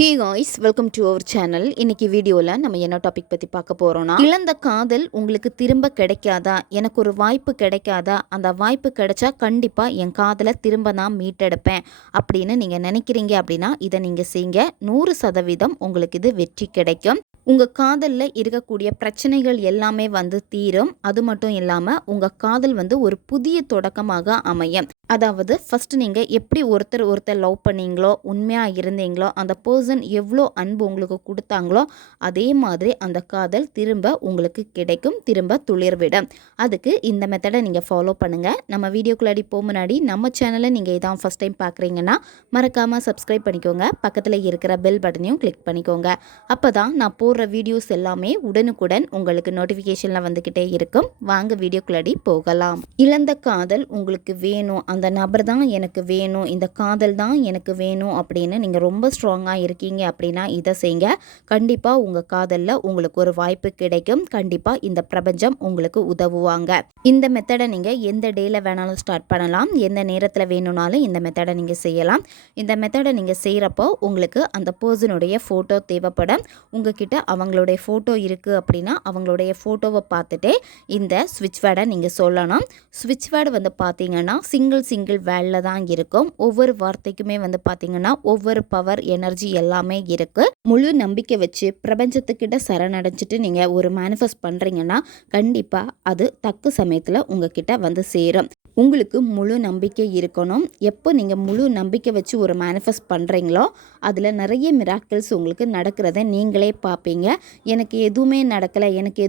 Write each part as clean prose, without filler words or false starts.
Hey guys, welcome to our channel. இன்னைக்கு வீடியோவில் நம்ம என்ன டாபிக் பற்றி பார்க்க போகிறோம்னா, இழந்த காதல் உங்களுக்கு திரும்ப கிடைக்காதா, எனக்கு ஒரு வாய்ப்பு கிடைக்காதா, அந்த வாய்ப்பு கிடைச்சா கண்டிப்பாக என் காதலை திரும்ப நான் மீட்டெடுப்பேன் அப்படின்னு நீங்கள் நினைக்கிறீங்க அப்படின்னா இதை நீங்கள் செய்யுங்க. 100% உங்களுக்கு இது வெற்றி கிடைக்கும். உங்கள் காதலில் இருக்கக்கூடிய பிரச்சனைகள் எல்லாமே தீரும். அது மட்டும் இல்லாமல் உங்கள் காதல் ஒரு புதிய தொடக்கமாக அமையும். அதாவது ஃபஸ்ட்டு நீங்கள் எப்படி ஒருத்தர் லவ் பண்ணீங்களோ, உண்மையாக இருந்தீங்களோ, அந்த பர்சன் எவ்வளோ அன்பு உங்களுக்கு கொடுத்தாங்களோ அதே மாதிரி அந்த காதல் திரும்ப உங்களுக்கு கிடைக்கும், திரும்ப துளிர்விடும். அதுக்கு இந்த மெத்தடை நீங்கள் ஃபாலோ பண்ணுங்கள். நம்ம வீடியோக்குள்ளாடி முன்னாடி நம்ம சேனலை நீங்கள் இதான் ஃபஸ்ட் டைம் பார்க்குறீங்கன்னா மறக்காமல் சப்ஸ்கிரைப் பண்ணிக்கோங்க. பக்கத்தில் இருக்கிற பெல் பட்டனையும் கிளிக் பண்ணிக்கோங்க. அப்போ தான் நான் போடுற வீடியோஸ் எல்லாமே உடனுக்குடன் உங்களுக்கு நோட்டிஃபிகேஷனில் வந்துக்கிட்டே இருக்கும். வாங்க வீடியோக்குள்ளாடி போகலாம். இழந்த காதல் உங்களுக்கு வேணும், அந்த நபர் தான் எனக்கு வேணும், இந்த காதல் தான் எனக்கு வேணும் அப்படின்னு நீங்கள் ரொம்ப ஸ்ட்ராங்காக இருக்கீங்க அப்படின்னா இதை செய்யுங்க. கண்டிப்பாக உங்கள் காதலில் உங்களுக்கு ஒரு வாய்ப்பு கிடைக்கும். கண்டிப்பாக இந்த பிரபஞ்சம் உங்களுக்கு உதவுவாங்க. இந்த மெத்தடை நீங்கள் எந்த டேயில் வேணாலும் ஸ்டார்ட் பண்ணலாம், எந்த நேரத்தில் வேணும்னாலும் இந்த மெத்தடை நீங்கள் செய்யலாம். இந்த மெத்தடை நீங்கள் செய்கிறப்போ உங்களுக்கு அந்த பர்சனுடைய ஃபோட்டோ தேவைப்படும். உங்ககிட்ட அவங்களுடைய ஃபோட்டோ இருக்குது அப்படின்னா அவங்களுடைய ஃபோட்டோவை பார்த்துட்டே இந்த ஸ்விட்ச் வேர்டை நீங்கள் சொல்லணும். ஸ்விட்ச் வேர்டு பார்த்தீங்கன்னா சிங்கிள் வேர்டில் தான் இருக்கும். ஒவ்வொரு வார்த்தைக்குமே பார்த்தீங்கன்னா ஒவ்வொரு பவர் எனர்ஜி எல்லாமே இருக்குது. முழு நம்பிக்கை வச்சு பிரபஞ்சத்துக்கிட்ட சரணடைஞ்சிட்டு நீங்கள் ஒரு மேனிஃபெஸ்ட் பண்ணுறீங்கன்னா கண்டிப்பாக அது தக்க சமயத்தில் உங்ககிட்ட சேரும். உங்களுக்கு முழு நம்பிக்கை இருக்கணும். எப்போ நீங்கள் முழு நம்பிக்கை வச்சு ஒரு மேனிஃபெஸ்ட் பண்ணுறீங்களோ அதில் நிறைய மிராக்கிள்ஸ் உங்களுக்கு நடக்கிறத நீங்களே பார்ப்பீங்க. எனக்கு எதுவுமே நடக்கலை, எனக்கு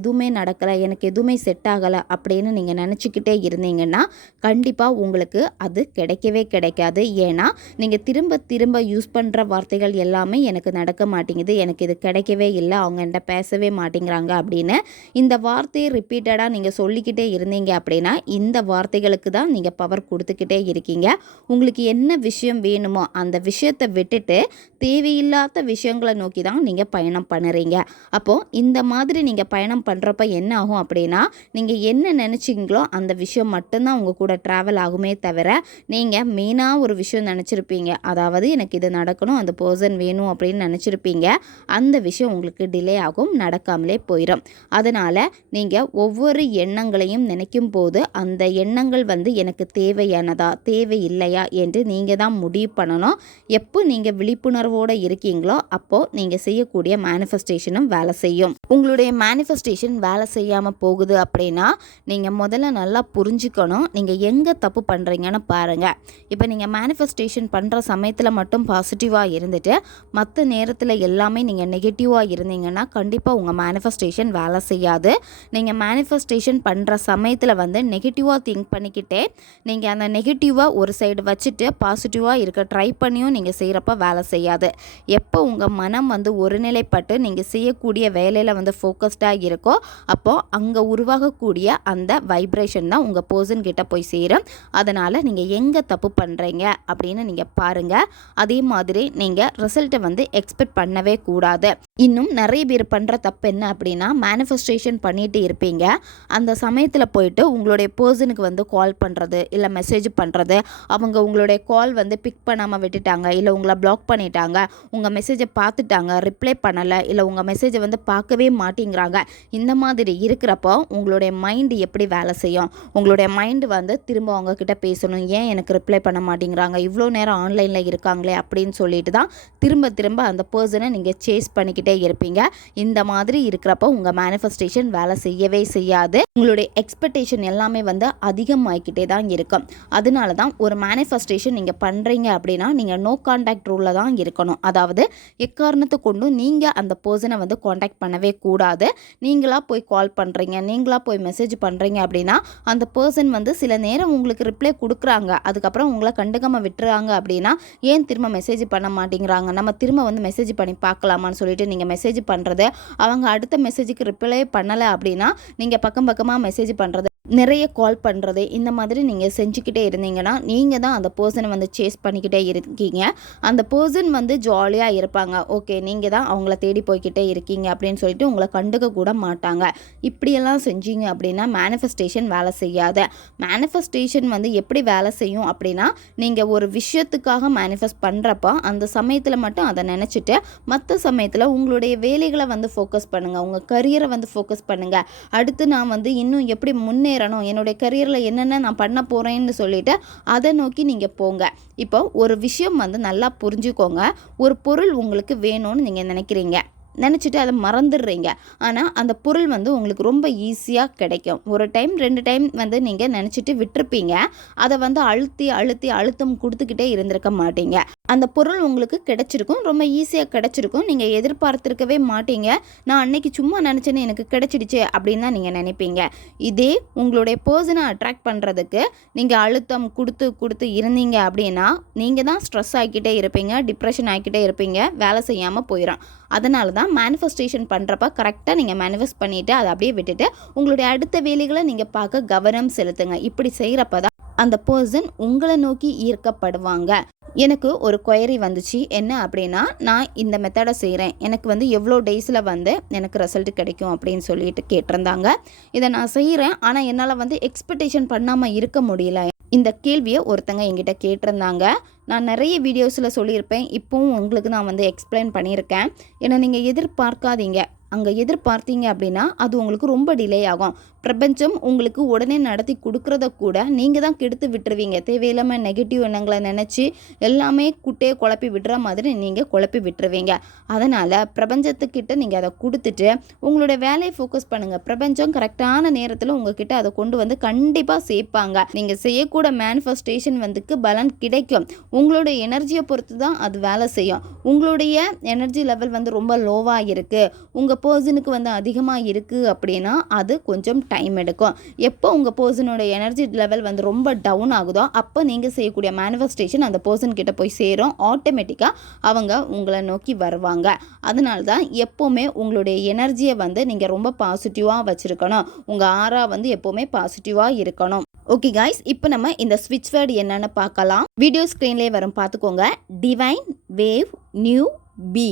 எதுவுமே செட் ஆகலை அப்படின்னு நீங்கள் நினச்சிக்கிட்டே இருந்தீங்கன்னா கண்டிப்பாக உங்களுக்கு அது கிடைக்கவே கிடைக்காது. ஏன்னா நீங்கள் திரும்ப யூஸ் பண்ணுற வார்த்தைகள் எல்லாமே எனக்கு நடக்க மாட்டேங்குது, எனக்கு இது கிடைக்கவே இல்லை, அவங்க என்கிட்ட பேசவே மாட்டேங்கிறாங்க அப்படின்னு இந்த வார்த்தையை ரிப்பீட்டடாக நீங்கள் சொல்லிக்கிட்டே இருந்தீங்க அப்படின்னா இந்த வார்த்தைகளுக்கு தான் நீங்கள் பவர் கொடுத்துக்கிட்டே இருக்கீங்க. உங்களுக்கு என்ன விஷயம் வேணுமோ அந்த விஷயத்தை விட்டுட்டு தேவையில்லாத விஷயங்களை நோக்கி தான் நீங்கள் பயணம் பண்ணுறீங்க. அப்போது இந்த மாதிரி நீங்கள் பயணம் பண்ணுறப்ப என்ன ஆகும் அப்படின்னா நீங்கள் என்ன நினச்சிங்களோ அந்த விஷயம் மட்டும்தான் உங்கள் கூட ட்ராவல் ஆகுமே தவிர நீங்கள் மெயினாக ஒரு விஷயம் நினச்சிருப்பீங்க, அதாவது எனக்கு இது நடக்கணும், அந்த பர்சன் வேணும் அப்படின்னு நினச்சிருப்பீங்க. அந்த விஷயம் உங்களுக்கு டிலே ஆகும், நடக்காமலே போயிடும். அதனால் நீங்கள் ஒவ்வொரு எண்ணங்களையும் நினைக்கும் போது அந்த எண்ணங்கள் எனக்கு தேவையானதா தேவையில்லையா என்று நீங்கள் தான் முடிவு பண்ணணும். எப்போ நீங்கள் விழிப்புணர்வோடு இருக்கீங்களோ அப்போது நீங்கள் செய்யக்கூடிய மேனிஃபெஸ்டேஷனும் வேலை செய்யும். உங்களுடைய மேனிஃபெஸ்டேஷன் வேலை செய்யாமல் போகுது அப்படின்னா நீங்கள் முதல்ல நல்லா புரிஞ்சுக்கணும், நீங்கள் எங்கே தப்பு பண்ணுறீங்கன்னு பாருங்கள். இப்போ நீங்கள் மேனிஃபெஸ்டேஷன் பண்ணுற சமயத்தில் மட்டும் பாசிட்டிவாக இருந்துட்டு மற்ற நேரத்தில் எல்லாமே நீங்கள் நெகட்டிவாக இருந்தீங்கன்னா கண்டிப்பாக உங்கள் மேனிஃபெஸ்டேஷன் வேலை செய்யாது. நீங்கள் மேனிஃபெஸ்டேஷன் பண்ணுற சமயத்தில் நெகட்டிவாக திங்க் பண்ணிக்கிட்டே நீங்கள் அந்த நெகட்டிவாக ஒரு சைடு வச்சுட்டு பாசிட்டிவாக இருக்க ட்ரை பண்ணியும் நீங்கள் செய்கிறப்ப வேலை செய்யாது. எப்போ உங்கள் மனம் ஒருநிலைப்பட்டு நீங்கள் செய்யக்கூடிய வேலையில் ஃபோக்கஸ்டாக இருக்கோ அப்போது அங்கே உருவாகக்கூடிய அந்த வைப்ரேஷன் தான் உங்கள் பர்சன் கிட்ட போய் சேரும். அதனால் நீங்கள் எங்கே தப்பு பண்ணுறீங்க அப்படின்னு நீங்கள் பாருங்கள். அதே மாதிரி நீங்கள் ரிசல்ட்டை எக்ஸ்பெக்ட் பண்ணவே கூடாது. இன்னும் நிறைய பேர் பண்ணுற தப்பு என்ன அப்படின்னா மேனிஃபெஸ்டேஷன் பண்ணிட்டு இருப்பீங்க, அந்த சமயத்தில் போயிட்டு உங்களுடைய பர்சனுக்கு கால் பண்ணுறது இல்லை மெசேஜ் பண்ணுறது, அவங்க உங்களுடைய கால் பிக் பண்ணாமல் விட்டுட்டாங்க, இல்லை உங்களை பிளாக் பண்ணிட்டாங்க, உங்கள் மெசேஜை பார்த்துட்டாங்க ரிப்ளை பண்ணலை, இல்லை உங்கள் மெசேஜை பார்க்கவே மாட்டேங்கிறாங்க. இந்த மாதிரி இருக்கிறப்போ உங்களுடைய மைண்டு எப்படி வேலை செய்யும்? உங்களுடைய மைண்டு திரும்ப அவங்கக்கிட்ட பேசணும், ஏன் எனக்கு ரிப்ளை பண்ண மாட்டேங்கிறாங்க, இவ்வளோ நேரம் ஆன்லைனில் இருக்காங்களே அப்படின்னு சொல்லிட்டு தான் திரும்ப அந்த பர்சனை நீங்கள் சேஸ் பண்ணிக்கிட்டே இருப்பீங்க. இந்த மாதிரி இருக்கிறப்போ உங்கள் மேனிஃபெஸ்டேஷன் வேலை செய்யவே செய்யாது. உங்களுடைய எக்ஸ்பெக்டேஷன் எல்லாமே அதிகமாகிக்கிட்டே தான் இருக்கும். அதனால தான் ஒரு மேனிஃபெஸ்டேஷன் நீங்கள் பண்ணுறீங்க அப்படின்னா நீங்கள் நோ கான்டாக்ட் ரூலில் தான் இருக்கணும். அதாவது எக்காரணத்தை கொண்டும் நீங்கள் அந்த பர்சனை கான்டாக்ட் பண்ணவே கூடாது. நீங்களாக போய் கால் பண்ணுறீங்க, நீங்களாக போய் மெசேஜ் பண்ணுறீங்க அப்படின்னா அந்த பர்சன் சில நேரம் உங்களுக்கு ரிப்ளை கொடுக்குறாங்க, அதுக்கப்புறம் உங்களை கண்டுக்காமல் விட்டுறாங்க அப்படின்னா ஏன் திரும்ப மெசேஜ் பண்ண மாட்டேங்கிறாங்க, நம்ம திரும்ப மெசேஜ் பண்ணி பார்க்கலாமான்னு சொல்லிட்டு நீங்கள் மெசேஜ் பண்ணுறது, அவங்க அடுத்த மெசேஜுக்கு ரிப்ளை பண்ணலை அப்படின்னா நீங்கள் பக்கமாக மெசேஜ் பண்ணுறது நிறைய கால் பண்ணுறது இந்த மாதிரி நீங்கள் செஞ்சுக்கிட்டே இருந்தீங்கன்னா நீங்கள் தான் அந்த பர்சனை வந்து சேஸ் பண்ணிக்கிட்டே இருக்கீங்க. அந்த பர்சன் வந்து ஜாலியாக இருப்பாங்க. ஓகே, நீங்கள் தான் அவங்கள தேடி போய்கிட்டே இருக்கீங்க அப்படின்னு சொல்லிட்டு உங்களை கண்டுக்க கூட மாட்டாங்க. இப்படியெல்லாம் செஞ்சீங்க அப்படின்னா மேனிஃபெஸ்டேஷன் வேலை செய்யாத. மேனிஃபெஸ்டேஷன் வந்து எப்படி வேலை செய்யும் அப்படின்னா, நீங்கள் ஒரு விஷயத்துக்காக மேனிஃபெஸ்ட் பண்ணுறப்ப அந்த சமயத்தில் மட்டும் அதை நினச்சிட்டு மற்ற சமயத்தில் உங்களுடைய வேலைகளை வந்து ஃபோக்கஸ் பண்ணுங்கள், உங்கள் கரியரை வந்து ஃபோக்கஸ் பண்ணுங்கள். அடுத்து நான் வந்து இன்னும் எப்படி முன்னேறணும், என்னுடைய கரியரில் என்னென்ன நான் பண்ண போகிறேன்னு சொல்லிட்டு அதை நோக்கி நீங்கள் போங்க. இப்போ ஒரு விஷயம் வந்து நல்லா புரிஞ்சுக்கோங்க. ஒரு பொருள் உங்களுக்கு வேணும்னு நீங்கள் நினச்சிட்டு அதை மறந்துடுறீங்க. ஆனால் அந்த பொருள் வந்து உங்களுக்கு ரொம்ப ஈஸியாக கிடைக்கும். ஒரு டைம் 2 டைம் வந்து நீங்கள் நினச்சிட்டு விட்டுருப்பீங்க. அதை வந்து அழுத்தம் கொடுத்துக்கிட்டே இருந்திருக்க மாட்டீங்க. அந்த பொருள் உங்களுக்கு கிடைச்சிருக்கும், ரொம்ப ஈஸியாக கிடைச்சிருக்கும். நீங்கள் எதிர்பார்த்துருக்கவே மாட்டீங்க. நான் அன்னைக்கு சும்மா நினச்சேன்னு எனக்கு கிடைச்சிடுச்சே அப்படின்னு தான் நீங்கள் நினைப்பீங்க. இதே உங்களுடைய பர்சனை அட்ராக்ட் பண்ணுறதுக்கு நீங்கள் அழுத்தம் கொடுத்து இருந்தீங்க அப்படின்னா நீங்கள் தான் ஸ்ட்ரெஸ் ஆகிக்கிட்டே இருப்பீங்க, டிப்ரெஷன் ஆகிக்கிட்டே இருப்பீங்க, வேலை செய்யாமல் போயிடும். அதனால தான் மேனிஃபெஸ்டேஷன் பண்ணுறப்ப கரெக்டாக நீங்கள் மேனிஃபெஸ்ட் பண்ணிவிட்டு அதை அப்படியே விட்டுட்டு உங்களுடைய அடுத்த வேலைகளை நீங்கள் பார்க்க கவனம் செலுத்துங்க. இப்படி செய்கிறப்ப தான் அந்த பர்சன் உங்களை நோக்கி ஈர்க்கப்படுவாங்க. எனக்கு ஒரு கொயரி வந்துச்சு. என்ன அப்படின்னா, நான் இந்த மெத்தடை செய்கிறேன், எனக்கு வந்து எவ்வளோ டேஸில் வந்து எனக்கு ரிசல்ட் கிடைக்கும் அப்படின்னு சொல்லிட்டு கேட்டிருந்தாங்க. இதை நான் செய்கிறேன், ஆனால் என்னால் வந்து எக்ஸ்பெக்டேஷன் பண்ணாமல் இருக்க முடியல. இந்த கேள்வியை ஒருத்தங்க என்கிட்ட கேட்டிருந்தாங்க. நான் நிறைய வீடியோஸில் சொல்லியிருப்பேன், இப்போவும் உங்களுக்கு நான் வந்து எக்ஸ்பிளைன் பண்ணியிருக்கேன். ஏன்னா நீங்கள் எதிர்பார்க்காதீங்க. அங்கே எதிர்பார்த்தீங்க அப்படின்னா அது உங்களுக்கு ரொம்ப டிலே ஆகும். பிரபஞ்சம் உங்களுக்கு உடனே நடத்தி கொடுக்குறத கூட நீங்கள் தான் கெடுத்து விட்டுருவீங்க. தேவையில்லாமல் நெகட்டிவ் எண்ணங்களை நினச்சி எல்லாமே குட்டையை குழப்பி விடுற மாதிரி நீங்கள் குழப்பி விட்டுருவீங்க. அதனால் பிரபஞ்சத்துக்கிட்ட நீங்கள் அதை கொடுத்துட்டு உங்களுடைய வேலையை ஃபோக்கஸ் பண்ணுங்கள். பிரபஞ்சம் கரெக்டான நேரத்தில் உங்ககிட்ட அதை கொண்டு வந்து கண்டிப்பாக சேர்ப்பாங்க. நீங்கள் செய்யக்கூட மேனிஃபெஸ்டேஷன் வந்துக்கு பலன் கிடைக்கும். உங்களுடைய எனர்ஜியை பொறுத்து தான் அது வேலை செய்யும். உங்களுடைய எனர்ஜி லெவல் வந்து ரொம்ப லோவாக இருக்குது, உங்கள் பர்சனுக்கு வந்து அதிகமாக இருக்குது அப்படின்னா அது கொஞ்சம் டைம் எடுக்கும். எப்போ உங்கள் பர்சனோட எனர்ஜி லெவல் வந்து ரொம்ப டவுன் ஆகுதோ அப்போ நீங்கள் செய்யக்கூடிய மேனிஃபெஸ்டேஷன் அந்த பர்சன் கிட்ட போய் சேரும். ஆட்டோமேட்டிக்காக அவங்க உங்களை நோக்கி வருவாங்க. அதனால தான் எப்போவுமே உங்களுடைய எனர்ஜியை வந்து நீங்கள் ரொம்ப பாசிட்டிவாக வச்சுருக்கணும். உங்கள் ஆரா வந்து எப்போவுமே பாசிட்டிவாக இருக்கணும். ஓகே காய்ஸ், இப்போ நம்ம இந்த ஸ்விட்ச் வேர்டு என்னென்னு பார்க்கலாம். வீடியோ ஸ்க்ரீன்லேயே வரும், பார்த்துக்கோங்க. Divine wave new P.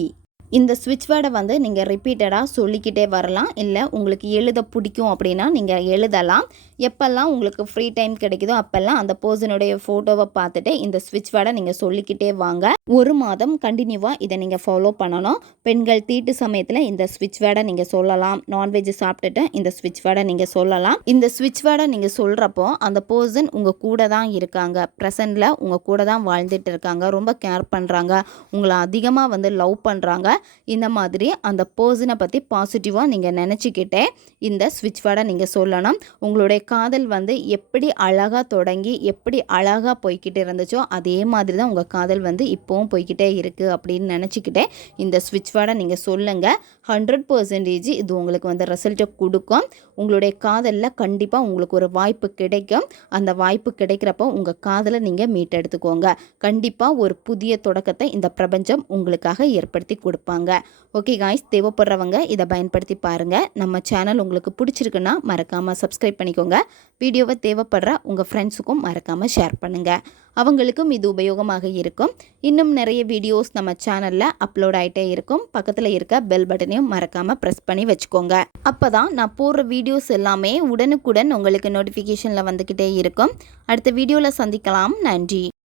இந்த ஸ்விட்ச் வேர்டை வந்து நீங்கள் ரிப்பீட்டடாக சொல்லிக்கிட்டே வரலாம். இல்லை உங்களுக்கு எழுத பிடிக்கும் அப்படின்னா நீங்கள் எழுதலாம். எப்போல்லாம் உங்களுக்கு ஃப்ரீ டைம் கிடைக்குதோ அப்போல்லாம் அந்த பர்சனுடைய ஃபோட்டோவை பார்த்துட்டு இந்த ஸ்விட்ச் வேர்டை நீங்கள் சொல்லிக்கிட்டே வாங்க. 1 மாதம் கண்டினியூவாக இதை நீங்கள் ஃபாலோ பண்ணணும். பெண்கள் தீட்டு சமயத்தில் இந்த ஸ்விட்ச் வேர்டை நீங்கள் சொல்லலாம். நான்வெஜ் சாப்பிட்டுட்டு இந்த ஸ்விட்ச் வேர்டை நீங்கள் சொல்லலாம். இந்த ஸ்விட்ச் வேர்டை நீங்கள் சொல்கிறப்போ அந்த பர்சன் உங்கள் கூட தான் இருக்காங்க. ப்ரெசண்டில் உங்கள் கூட தான் வாழ்ந்துட்டு இருக்காங்க. ரொம்ப கேர் பண்ணுறாங்க, உங்களை அதிகமாக வந்து லவ் பண்ணுறாங்க. இந்த மாதிரி அந்த பர்சனை பற்றி பாசிட்டிவாக நீங்கள் நினச்சிக்கிட்டே இந்த ஸ்விட்ச் வேர்டை நீங்கள் சொல்லணும். உங்களுடைய காதல் வந்து எப்படி அழகாக தொடங்கி எப்படி அழகாக போய்கிட்டே இருந்துச்சோ அதே மாதிரி தான் உங்கள் காதல் வந்து இப்போவும் போய்கிட்டே இருக்குது அப்படின்னு நினச்சிக்கிட்டே இந்த ஸ்விட்ச் வேர்டை நீங்கள் சொல்லுங்கள். 100% இது உங்களுக்கு வந்து ரிசல்ட்டை கொடுக்கும். உங்களுடைய காதலில் கண்டிப்பாக உங்களுக்கு ஒரு வாய்ப்பு கிடைக்கும். அந்த வாய்ப்பு கிடைக்கிறப்போ உங்கள் காதலை நீங்கள் மீட்டெடுத்துக்கோங்க. கண்டிப்பாக ஒரு புதிய தொடக்கத்தை இந்த பிரபஞ்சம் உங்களுக்காக ஏற்படுத்தி கொடுப்பாங்க. ஓகே காய்ஸ், தேவைப்படுறவங்க இதை பயன்படுத்தி பாருங்கள். நம்ம சேனல் உங்களுக்கு பிடிச்சிருக்குன்னா மறக்காமல் சப்ஸ்கிரைப் பண்ணிக்கோங்க. வீடியோவை தேவைப்படுற உங்கள் ஃப்ரெண்ட்ஸுக்கும் மறக்காமல் ஷேர் பண்ணுங்கள். அவங்களுக்கும் இது உபயோகமாக இருக்கும். இன்னும் நிறைய வீடியோஸ் நம்ம சேனலில் அப்லோட் ஆகிட்டே இருக்கும். பக்கத்தில் இருக்க பெல் பட்டனையும் மறக்காமல் ப்ரெஸ் பண்ணி வச்சுக்கோங்க. அப்போ தான் நான் போடுற வீடியோஸ் எல்லாமே உடனுக்குடன் உங்களுக்கு நோட்டிஃபிகேஷனில் வந்துக்கிட்டே இருக்கும். அடுத்த வீடியோவில் சந்திக்கலாம். நன்றி.